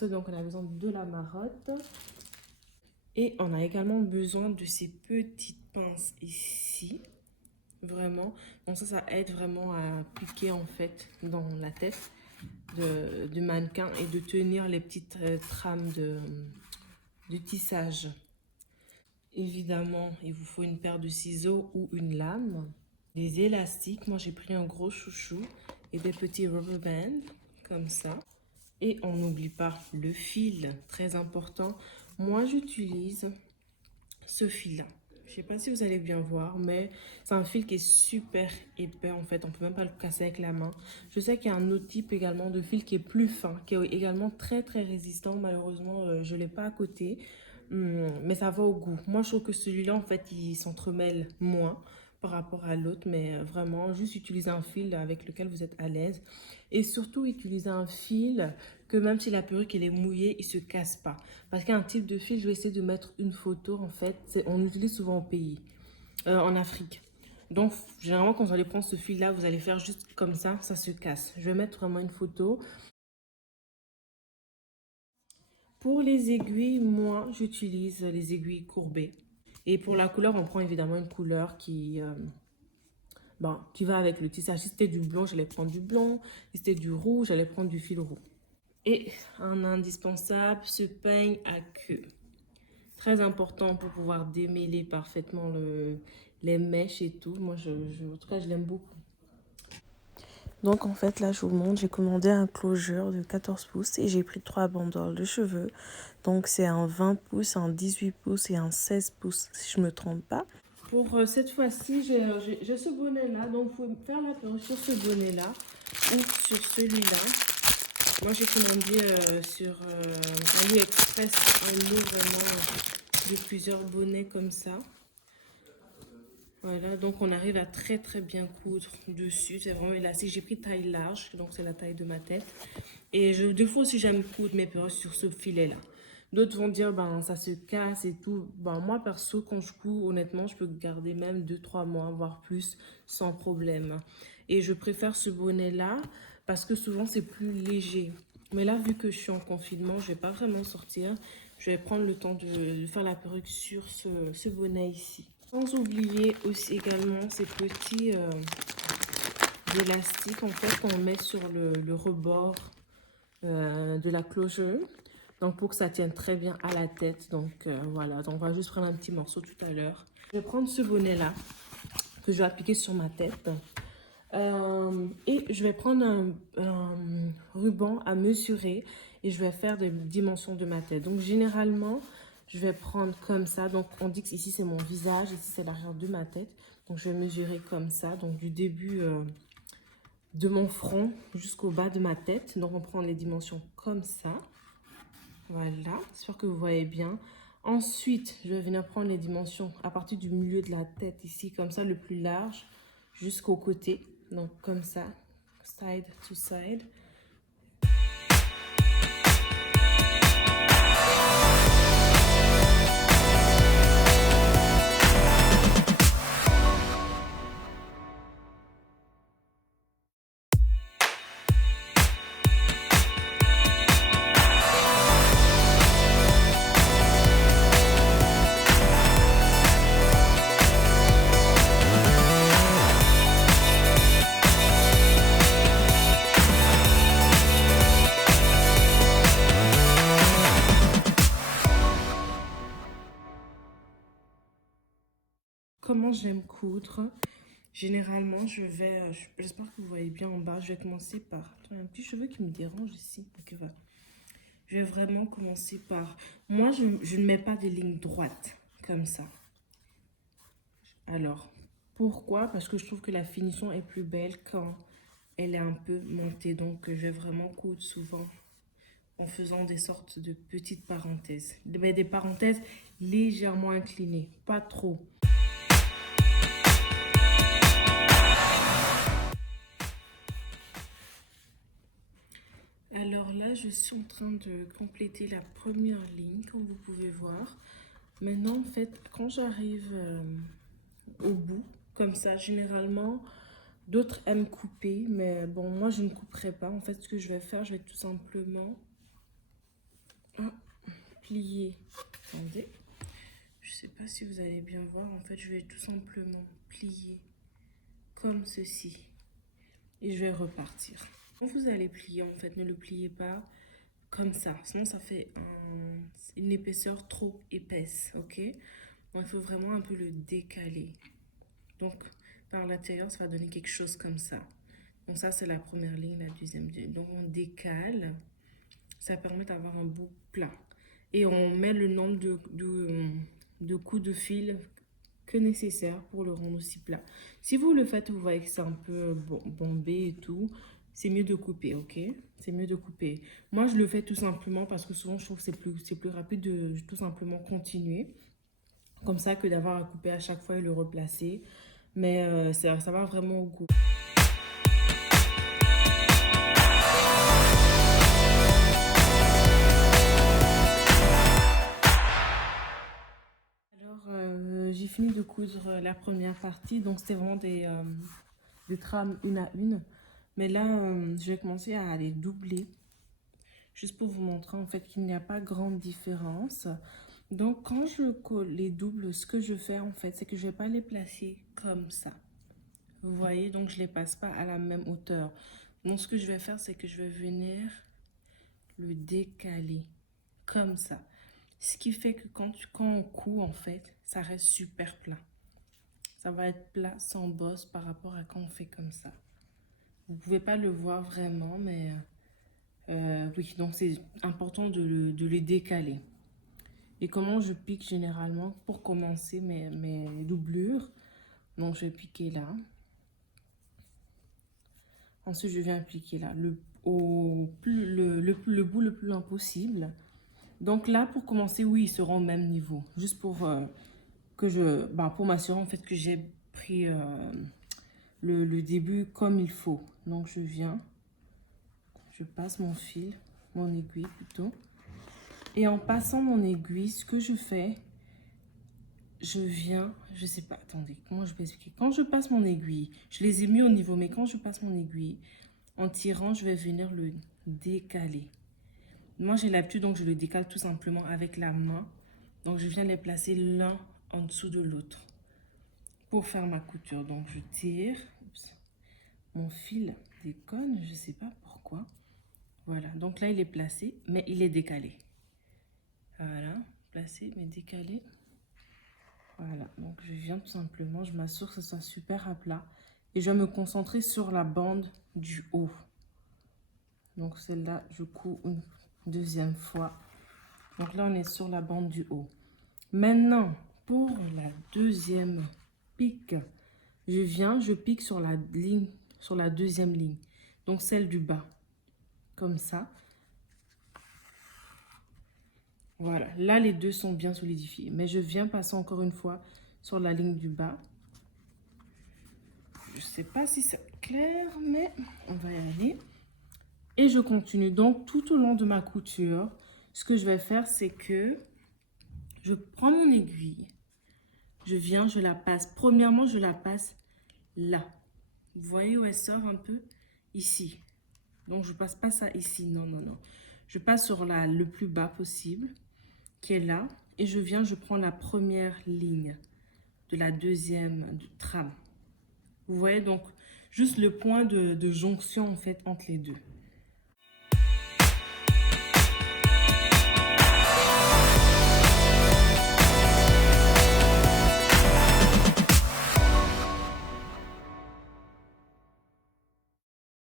commencer, donc on a besoin de la marotte. Et on a également besoin de ces petites pinces ici. Vraiment. Donc ça aide vraiment à piquer en fait dans la tête du mannequin et de tenir les petites trames de tissage. Évidemment, il vous faut une paire de ciseaux ou une lame. Des élastiques. Moi, j'ai pris un gros chouchou et des petits rubber bands comme ça. Et on n'oublie pas le fil, très important. Moi, j'utilise ce fil-là. Je sais pas si vous allez bien voir, mais c'est un fil qui est super épais en fait. On peut même pas le casser avec la main. Je sais qu'il y a un autre type également de fil qui est plus fin, qui est également très résistant. Malheureusement, je l'ai pas à côté. Mais ça va au goût. Moi, je trouve que celui-là, en fait, il s'entremêle moins par rapport à l'autre. Mais vraiment, juste utiliser un fil avec lequel vous êtes à l'aise. Et surtout, utiliser un fil que même si la perruque elle est mouillée, il ne se casse pas. Parce qu'il y a un type de fil, je vais essayer de mettre une photo, en fait. On utilise souvent au pays, en Afrique. Donc, généralement, quand vous allez prendre ce fil-là, vous allez faire juste comme ça se casse. Je vais mettre vraiment une photo. Pour les aiguilles, moi, j'utilise les aiguilles courbées. Et pour la couleur, on prend évidemment une couleur qui va avec le tissage. Si c'était du blanc, j'allais prendre du blanc. Si c'était du rouge, j'allais prendre du fil roux. Et un indispensable, ce peigne à queue. Très important pour pouvoir démêler parfaitement les mèches et tout. Moi, en tout cas, je l'aime beaucoup. Donc en fait là je vous montre, j'ai commandé un closure de 14 pouces et j'ai pris 3 bandoles de cheveux. Donc c'est un 20 pouces, un 18 pouces et un 16 pouces si je ne me trompe pas. Pour cette fois-ci, j'ai ce bonnet là, donc vous pouvez faire la perruque sur ce bonnet là ou sur celui-là. Moi j'ai commandé sur AliExpress un lot vraiment de plusieurs bonnets comme ça. Voilà, donc on arrive à très bien coudre dessus. C'est vraiment élastique. J'ai pris taille large, donc c'est la taille de ma tête. Et des fois aussi j'aime coudre mes perruques sur ce filet-là. D'autres vont dire, ben ça se casse et tout. Ben moi perso, quand je couds, honnêtement, je peux garder même 2-3 mois, voire plus, sans problème. Et je préfère ce bonnet-là parce que souvent c'est plus léger. Mais là, vu que je suis en confinement, je vais pas vraiment sortir. Je vais prendre le temps de faire la perruque sur ce bonnet ici. Sans oublier aussi également ces petits élastiques en fait qu'on met sur le rebord de la closure. Donc pour que ça tienne très bien à la tête. Donc voilà, donc on va juste prendre un petit morceau tout à l'heure. Je vais prendre ce bonnet là que je vais appliquer sur ma tête. Et je vais prendre un ruban à mesurer et je vais faire des dimensions de ma tête. Donc généralement, je vais prendre comme ça. Donc on dit que ici c'est mon visage, ici c'est l'arrière de ma tête. Donc je vais mesurer comme ça, donc du début de mon front jusqu'au bas de ma tête. Donc on prend les dimensions comme ça. Voilà, j'espère que vous voyez bien. Ensuite, je vais venir prendre les dimensions à partir du milieu de la tête ici, comme ça, le plus large, jusqu'au côté. Donc comme ça, side to side. Comment j'aime coudre? Généralement, j'espère que vous voyez bien en bas, je vais commencer par... J'ai un petit cheveu qui me dérange ici. Ok, va. Je vais vraiment commencer par... Moi, je ne mets pas des lignes droites, comme ça. Alors, pourquoi? Parce que je trouve que la finition est plus belle quand elle est un peu montée. Donc, je vais vraiment coudre souvent en faisant des sortes de petites parenthèses. Mais des parenthèses légèrement inclinées, pas trop. Alors là, je suis en train de compléter la première ligne, comme vous pouvez voir. Maintenant, en fait, quand j'arrive au bout, comme ça, généralement, d'autres aiment couper, mais bon, moi, je ne couperai pas. En fait, ce que je vais faire, je vais tout simplement à plier. Attendez, je sais pas si vous allez bien voir. En fait, je vais tout simplement plier comme ceci et je vais repartir. Quand vous allez plier, en fait, ne le pliez pas comme ça, sinon ça fait une épaisseur trop épaisse, ok? Donc il faut vraiment un peu le décaler. Donc par l'intérieur, ça va donner quelque chose comme ça. Donc ça, c'est la première ligne, la deuxième. Donc on décale, ça permet d'avoir un bout plat. Et on met le nombre de coups de fil que nécessaire pour le rendre aussi plat. Si vous le faites, vous voyez que c'est un peu bombé et tout, c'est mieux de couper, ok? C'est mieux de couper. Moi, je le fais tout simplement parce que souvent, je trouve que c'est plus rapide de tout simplement continuer. Comme ça que d'avoir à couper à chaque fois et le replacer. Mais ça va vraiment au goût. Alors, j'ai fini de coudre la première partie. Donc, c'était vraiment des trames une à une. Mais là, je vais commencer à les doubler. Juste pour vous montrer en fait qu'il n'y a pas grande différence. Donc, quand je colle les doubles, ce que je fais en fait, c'est que je ne vais pas les placer comme ça. Vous voyez, donc je ne les passe pas à la même hauteur. Donc, ce que je vais faire, c'est que je vais venir le décaler comme ça. Ce qui fait que quand on coud, en fait, ça reste super plat. Ça va être plat sans bosse par rapport à quand on fait comme ça. Vous ne pouvez pas le voir vraiment, mais oui, donc c'est important de le décaler. Et comment je pique généralement pour commencer mes doublures. Donc je vais piquer là. Ensuite je viens appliquer là le bout le plus loin possible. Donc là pour commencer, oui, ils seront au même niveau. Juste pour pour m'assurer en fait que j'ai pris le début comme il faut. Donc je viens, je passe mon fil, mon aiguille plutôt. Et en passant mon aiguille, ce que je fais, je viens, je sais pas, attendez, comment je vais expliquer? Quand je passe mon aiguille, je les ai mis au niveau, mais quand je passe mon aiguille, en tirant, je vais venir le décaler. Moi, j'ai l'habitude, donc je le décale tout simplement avec la main. Donc, je viens les placer l'un en dessous de l'autre pour faire ma couture. Donc, je tire. Oups. Mon fil déconne, je sais pas pourquoi. Voilà, donc là, il est placé, mais il est décalé. Voilà, placé, mais décalé. Voilà, donc je viens tout simplement, je m'assure que ce soit super à plat. Et je vais me concentrer sur la bande du haut. Donc celle-là, je couds une deuxième fois. Donc là, on est sur la bande du haut. Maintenant, pour la deuxième pique, je pique sur la ligne, sur la deuxième ligne. Donc celle du bas, comme ça. Voilà, là les deux sont bien solidifiés. Mais je viens passer encore une fois sur la ligne du bas. Je ne sais pas si c'est clair, mais on va y aller. Et je continue. Donc, tout au long de ma couture, ce que je vais faire, c'est que je prends mon aiguille. Je viens, je la passe. Premièrement, je la passe là. Vous voyez où elle sort un peu? Ici. Donc, je ne passe pas ça ici. Non, non, non. Je passe sur le plus bas possible, qui est là. Et je viens, je prends la première ligne de la deuxième trame. Vous voyez donc juste le point de jonction en fait entre les deux.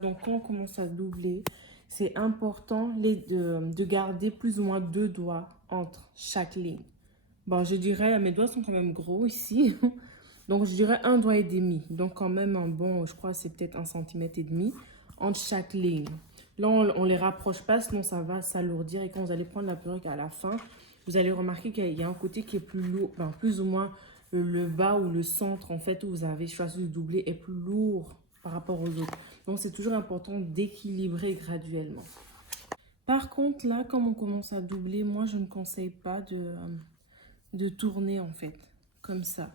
Donc quand on commence à doubler, c'est important de garder plus ou moins 2 doigts entre chaque ligne. Bon, je dirais, mes doigts sont quand même gros ici. Donc, je dirais 1 doigt et demi. Donc, quand même, un bon, je crois, c'est peut-être 1,5 cm entre chaque ligne. Là, on ne les rapproche pas, sinon ça va s'alourdir. Et quand vous allez prendre la perruque à la fin, vous allez remarquer qu'il y a un côté qui est plus lourd, ben, plus ou moins le bas ou le centre, en fait, où vous avez choisi de doubler, est plus lourd par rapport aux autres. Donc, c'est toujours important d'équilibrer graduellement. Par contre, là, quand on commence à doubler, moi, je ne conseille pas de tourner, en fait, comme ça.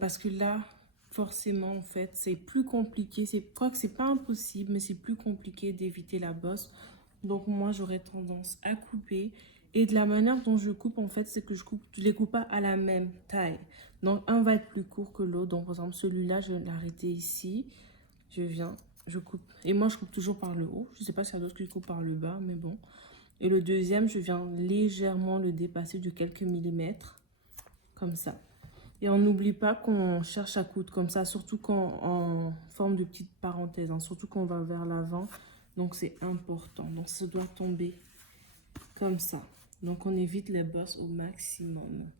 Parce que là, forcément, en fait, c'est plus compliqué. Je crois que c'est pas impossible, mais c'est plus compliqué d'éviter la bosse. Donc moi, j'aurais tendance à couper. Et de la manière dont je coupe, en fait, c'est que je les coupe pas à la même taille. Donc un va être plus court que l'autre. Donc par exemple, celui-là, je vais l'arrêter ici. Je viens, je coupe. Et moi, je coupe toujours par le haut. Je sais pas s'il y a d'autres qui coupent par le bas, mais bon. Et le deuxième, je viens légèrement le dépasser de quelques millimètres. Comme ça. Et on n'oublie pas qu'on cherche à coudre comme ça, surtout quand en forme de petite parenthèse, hein, surtout quand on va vers l'avant. Donc c'est important. Donc ça doit tomber comme ça. Donc on évite les bosses au maximum.